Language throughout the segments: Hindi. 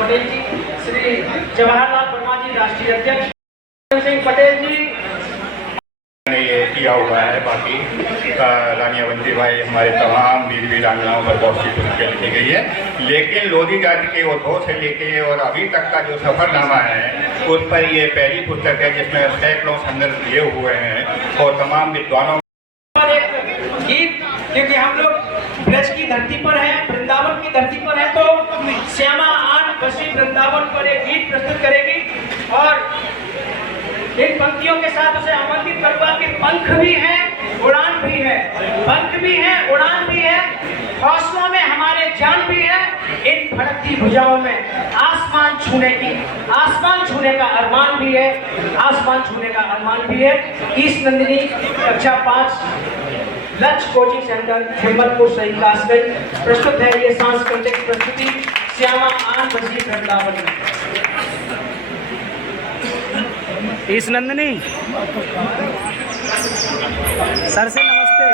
पटेल जी, श्री जवाहरलाल वर्मा जी राष्ट्रीय अध्यक्ष सिंह पटेल जी ने ये किया हुआ है। बाकी रानी अवंतीबाई हमारे तमाम वीर वीरांगनाओं पर बहुत सी पुस्तकें लिखी गई है, लेकिन लोधी जाति के उद्भव से लेके और अभी तक का जो सफरनामा है उस पर ये पहली पुस्तक है जिसमें सैकड़ों संदर्भ दिए हुए हैं और तमाम विद्वानों पर एक गीत, क्योंकि हम लोग ब्रज की धरती पर हैं, वृंदावन की धरती पर हैं, तो श्यामा आन बसी वृंदावन पर एक गीत प्रस्तुत करेगी और इन पंक्तियों के साथ उसे आमंत्रित करूंगा कि पंख भी है, उड़ान भी है, पंख भी है, उड़ान भी है, हौसलों में हमारे जान भी है, इन फड़कती भुजाओं में आसमान छूने का अरमान भी है, आसमान छूने का अरमान भी है। ईश नंदिनी कक्षा 5 लक्ष्य कोचिंग सेंटर हिम्मतपुर सही कासगंज प्रस्तुत है ये सांस्कृतिक प्रस्तुति श्यामा आन बसी वृंदावन में। ईश नंदिनी सर से नमस्ते।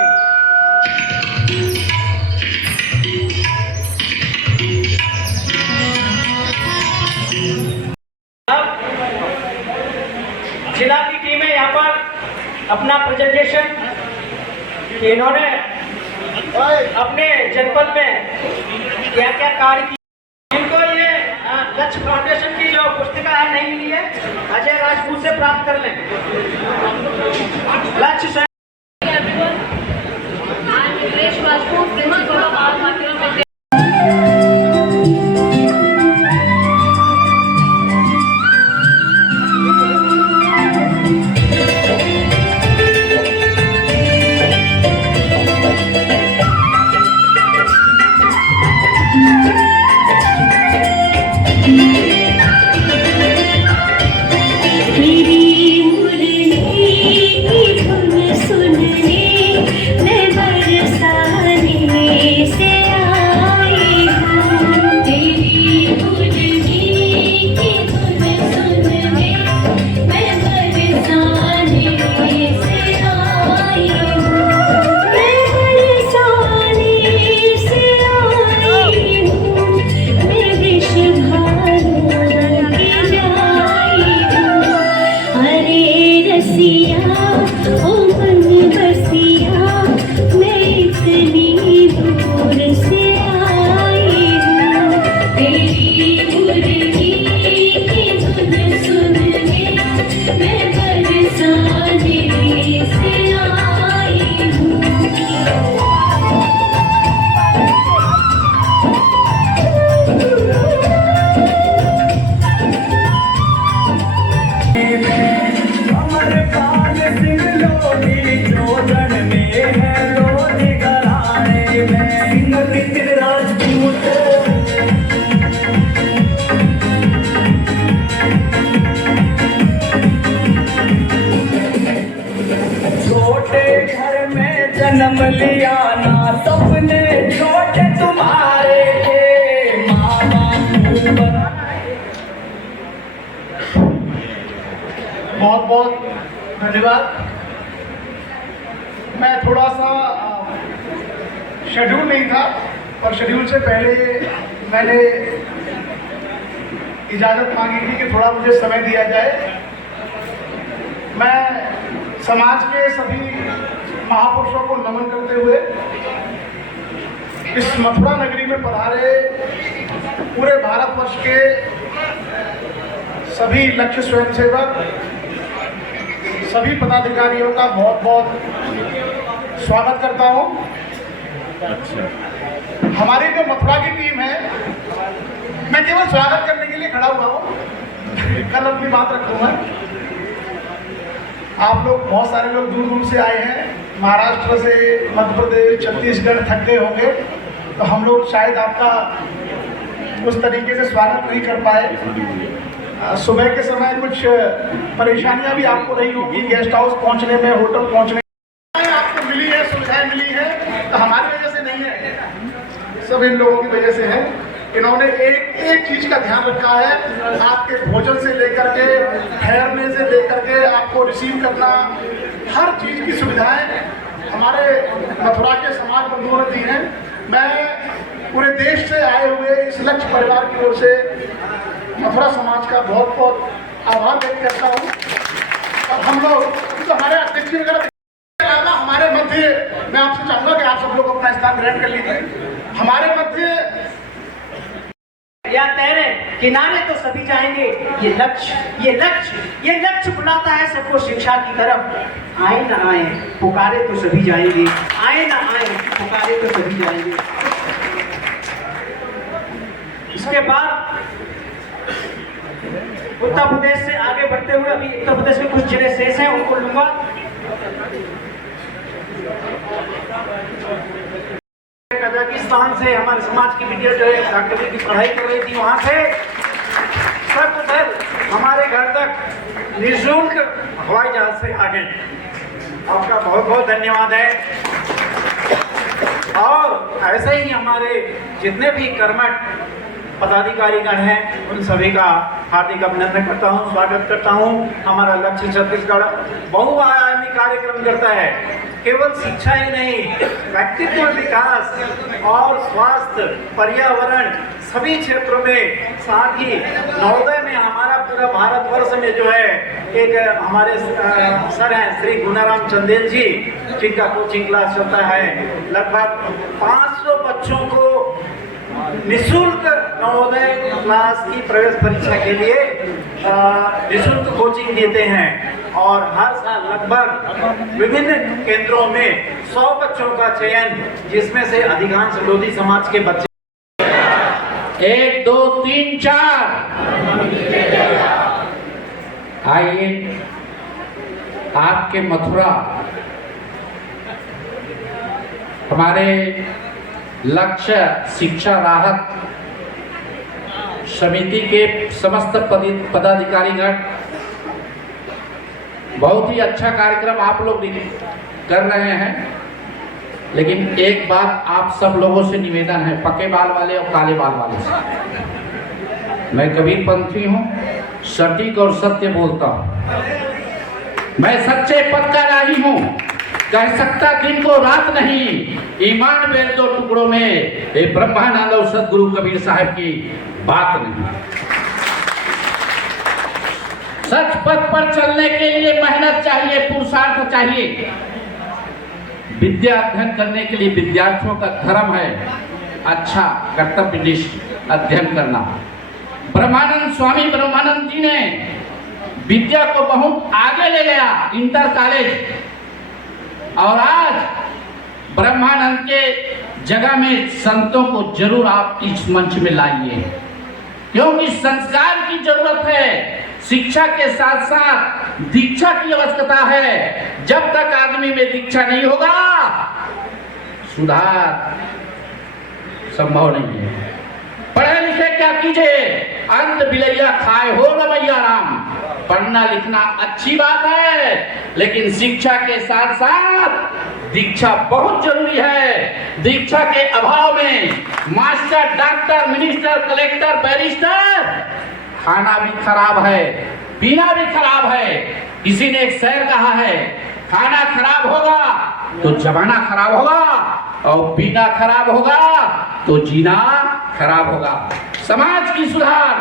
अब जिला की टीमें यहाँ पर अपना प्रेजेंटेशन, इन्होंने अपने जनपद में क्या क्या कार्य किया, जिनको ये लक्ष्य फाउंडेशन की जो पुस्तिका है नहीं मिली है, अजय राजपूत से प्राप्त कर लें। लक्ष्य जन्म लिया ना सपने छोटे तुम्हारे थे मामा। बहुत बहुत धन्यवाद। मैं थोड़ा सा शेड्यूल नहीं था और शेड्यूल से पहले मैंने इजाज़त मांगी थी कि थोड़ा मुझे समय दिया जाए। मैं समाज के सभी महापुरुषों को नमन करते हुए इस मथुरा नगरी में पधारे पूरे भारतवर्ष के सभी लक्ष्य स्वयंसेवक, सभी पदाधिकारियों का बहुत बहुत स्वागत करता हूं। हमारी जो मथुरा की टीम है, मैं केवल स्वागत करने के लिए खड़ा हुआ हूं, कल अपनी बात रखूंगा। आप लोग बहुत सारे लोग दूर दूर से आए हैं, महाराष्ट्र से, मध्य प्रदेश, छत्तीसगढ़, थक गए होंगे, तो हम लोग शायद आपका उस तरीके से स्वागत नहीं कर पाए। सुबह के समय कुछ परेशानियां भी आपको रही होगी, गेस्ट हाउस पहुंचने में, होटल पहुंचने में आपको मिली है, सुविधाएं मिली है, तो हमारी वजह से नहीं है, सब इन लोगों की वजह से है। इन्होंने एक चीज का ध्यान रखा है, आपके भोजन से लेकर के, ठहरने से लेकर के, आपको रिसीव करना, हर चीज की सुविधाएं हमारे मथुरा के समाज बंधुओं ने दी हैं। मैं पूरे देश से आए हुए इस लक्ष्य परिवार की ओर से मथुरा समाज का बहुत बहुत आभार व्यक्त करता हूँ। और हम लोग तो हमारे अध्यक्ष वगैरह हमारे मध्य, मैं आपसे चाहूंगा कि आप सब लोग अपना स्थान ग्रहण कर लीजिए। हमारे मध्य या तैरे किनारे तो सभी जाएंगे, ये लक्ष्य बुलाता है सबको शिक्षा की तरफ। आए ना आए पुकारे तो सभी जाएंगे, आए ना आए पुकारे तो सभी जाएंगे। इसके बाद उत्तर प्रदेश से आगे बढ़ते हुए अभी उत्तर प्रदेश में कुछ जिले शेष हैं, उनको लूंगा। कजाकिस्तान से हमारे समाज की बिटिया जो है डॉक्टरी की पढ़ाई कर रही थी, वहाँ से सकुशल हमारे घर तक निःशुल्क हवाई जहाज से आ गए। आपका बहुत बहुत धन्यवाद है। और ऐसे ही हमारे जितने भी कर्मठ पदाधिकारीगण हैं उन सभी का हार्दिक अभिनंदन करता हूं, स्वागत करता हूं। हमारा लक्ष्य छत्तीसगढ़ बहुआयामी कार्यक्रम करता है, केवल शिक्षा ही नहीं, व्यक्तित्व विकास और स्वास्थ्य, पर्यावरण सभी क्षेत्रों में, साथ ही नवोदय में हमारा पूरा भारतवर्ष में जो है एक हमारे सर हैं श्री गुणाराम चंदेल जी, जिनका कोचिंग क्लास चलता है। लगभग 500 बच्चों को निःशुल्क नवोदय क्लास की प्रवेश परीक्षा के लिए निःशुल्क कोचिंग देते हैं। और हर साल लगभग विभिन्न केंद्रों में 100 बच्चों का चयन, जिसमें से अधिकांश लोधी समाज के बच्चे 1 2 3 4 आइए आपके मथुरा हमारे लक्ष्य शिक्षा राहत समिति के समस्त पदाधिकारीगण, बहुत ही अच्छा कार्यक्रम आप लोग कर रहे हैं। लेकिन एक बात आप सब लोगों से निवेदन है, पके बाल वाले और काले बाल वाले से। मैं कबीर पंथी हूँ, सटीक और सत्य बोलता हूँ। मैं सच्चे पद का राही हूँ, कह सकता दिन को रात नहीं, ईमान मेरे 2 टुकड़ों में, ये ब्रह्मानंद और सदगुरु कबीर साहब की बात नहीं। सच पथ पर चलने के लिए मेहनत चाहिए, पुरुषार्थ चाहिए। विद्या अध्ययन करने के लिए विद्यार्थियों का धर्म है अच्छा कर्तव्यनिष्ठ अध्ययन करना। ब्रह्मानंद स्वामी ब्रह्मानंद जी ने विद्या को बहुत आगे ले गया, इंटर कॉलेज। और आज ब्रह्मानंद के जगह में संतों को जरूर आप इस मंच में लाइए, क्योंकि संस्कार की जरूरत है। शिक्षा के साथ साथ दीक्षा की आवश्यकता है। जब तक आदमी में दीक्षा नहीं होगा, सुधार संभव नहीं है। पढ़े लिखे क्या कीजिए, अंत बिलैया खाए हो रमैया राम। पढ़ना लिखना अच्छी बात है, लेकिन शिक्षा के साथ साथ दीक्षा बहुत जरूरी है। दीक्षा के अभाव में master, doctor, minister, collector, barrister, खाना भी खराब है, पीना भी खराब है। किसी ने एक शेर कहा है, खाना खराब होगा तो जमाना खराब होगा, और पीना खराब होगा तो जीना खराब होगा। समाज की सुधार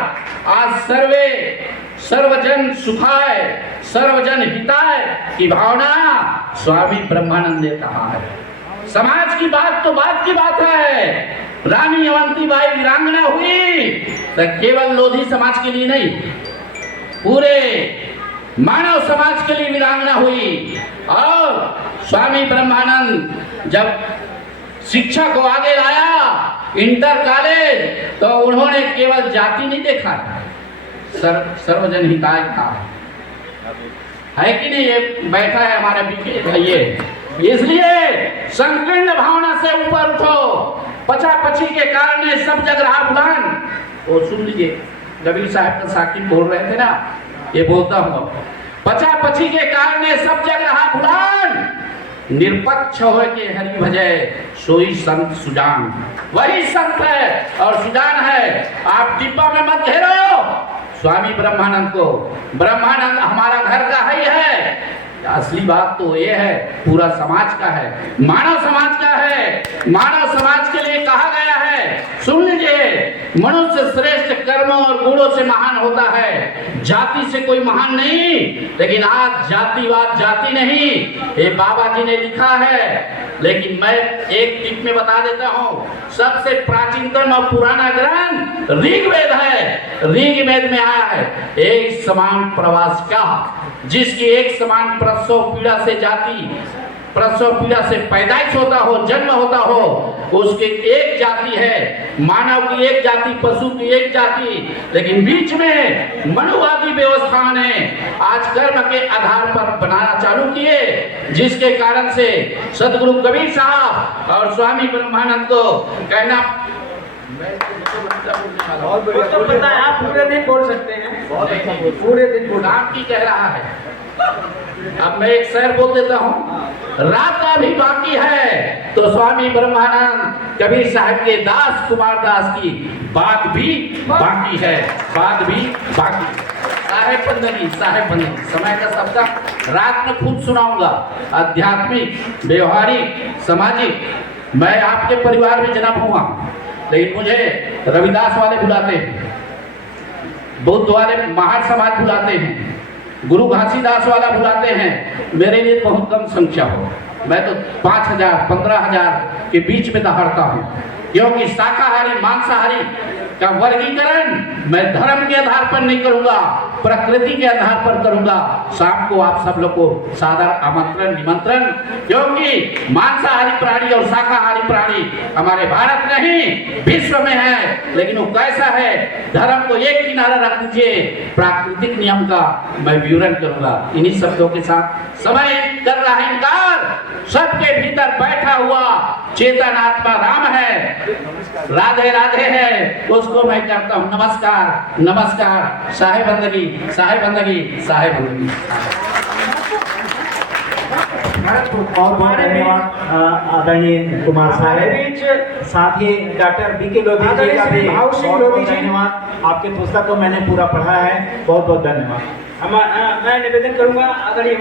आज सर्वजन सुखाय सर्वजन हिताय की भावना स्वामी ब्रह्मानंद ने कहा है। समाज की बात तो बात की बात है। रानी अवंतीबाई वीरांगना हुई तो केवल लोधी समाज के लिए नहीं, पूरे मानव समाज के लिए वीरांगना हुई। और स्वामी ब्रह्मानंद जब शिक्षा को आगे लाया, इंटर कॉलेज, तो उन्होंने केवल जाति नहीं देखा, सर्वजन हिताय था, है कि नहीं? ये बैठा है हमारे बीच भैया। इसलिए संकीर्ण भावना से ऊपर उठो। पचापची के कारण सब जग रहा बुलान। वो सुन लीजिए, कबीर साहब का साकिब बोल रहे थे ना, ये बोलता हूँ, पचापची के कारण सब जग रहा बुलान, निरपक्ष हो के हरि भजय सोई संत सुजान। वही संत है और सुजान है। आप डिब्बा में मत घेरो स्वामी ब्रह्मानंद को। ब्रह्मानंद हमारा घर का ही है, असली बात तो ये है, पूरा समाज का है, मानव समाज का है। मानव समाज के लिए कहा गया है, सुन लीजिए, मनुष्य श्रेष्ठ कर्मों और गुणों से महान होता है, जाति से कोई महान नहीं। लेकिन आज जातिवाद जाति नहीं, ये बाबा जी ने लिखा है। लेकिन मैं एक टिप में बता देता हूँ, सबसे प्राचीनतम और पुराना ग्रंथ ऋग्वेद है। ऋग्वेद में आया है, एक समान प्रवास का, जिसकी एक समान प्रसव पीड़ा से जाति, प्रसव पीड़ा से पैदाइश होता हो, जन्म होता हो, उसकी एक जाति है। मानव की एक जाति, पशु की एक जाति, लेकिन बीच में मनुवादी व्यवस्था ने आज कर्म के आधार पर बनाना चालू किए, जिसके कारण से सदगुरु कबीर साहब और स्वामी ब्रह्मानंद को कहना, तो पता है, आप पूरे दिन बोल सकते हैं, पूरे दिन बोल। नाम की कह रहा है। अब मैं एक शेर बोल देता हूँ, रात अभी बाकी है तो स्वामी ब्रह्मानंद कबीर साहब के दास कुमार दास की बात भी बाकी है, बात भी बाकी। साहेब बंदगी, साहेब बंदगी, समय का सबका रात में खूब सुनाऊंगा, आध्यात्मिक, व्यवहारिक, सामाजिक। मैं आपके परिवार में जन्म हुआ, लेकिन मुझे रविदास वाले बुलाते हैं, बुद्ध वाले महार समाज बुलाते हैं, गुरु घासीदास वाला बुलाते हैं। मेरे लिए बहुत कम संख्या हो, मैं तो 5,000 15,000 के बीच में दहाड़ता हूँ, क्योंकि शाकाहारी मांसाहारी का वर्गीकरण मैं धर्म के आधार पर नहीं करूंगा, प्रकृति के आधार पर करूंगा। शाम को आप सब लोग को सादर आमंत्रण निमंत्रण, क्योंकि मांसाहारी प्राणी और शाकाहारी प्राणी हमारे भारत नहीं विश्व में है। लेकिन वो कैसा है, धर्म को एक किनारा रख दीजिए, प्राकृतिक नियम का मैं विवरण करूंगा। इन्हीं शब्दों के साथ समय कर रहा है इनकार, सबके भीतर बैठा हुआ चेतन आत्मा राम है, राधे राधे है, उसको मैं कहता हूँ नमस्कार, नमस्कार, साहेब बंदगी, साहेब बंदगी, साहेब बंदगी। बहुत बहुत धन्यवाद आदरणीय कुमार साहब, साथ ही डॉक्टर बी.के. लोधी जी का भी बहुत बहुत धन्यवाद। आपके पुस्तक को मैंने पूरा पढ़ा है, बहुत बहुत धन्यवाद। मैं निवेदन करूंगा आदरणीय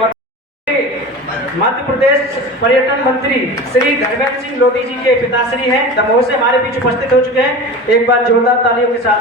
मध्य प्रदेश पर्यटन मंत्री श्री धर्मेंद्र सिंह लोधी जी के पिताश्री हैं, दमोह से हमारे बीच उपस्थित हो चुके हैं। एक बार जोरदार तालियों के साथ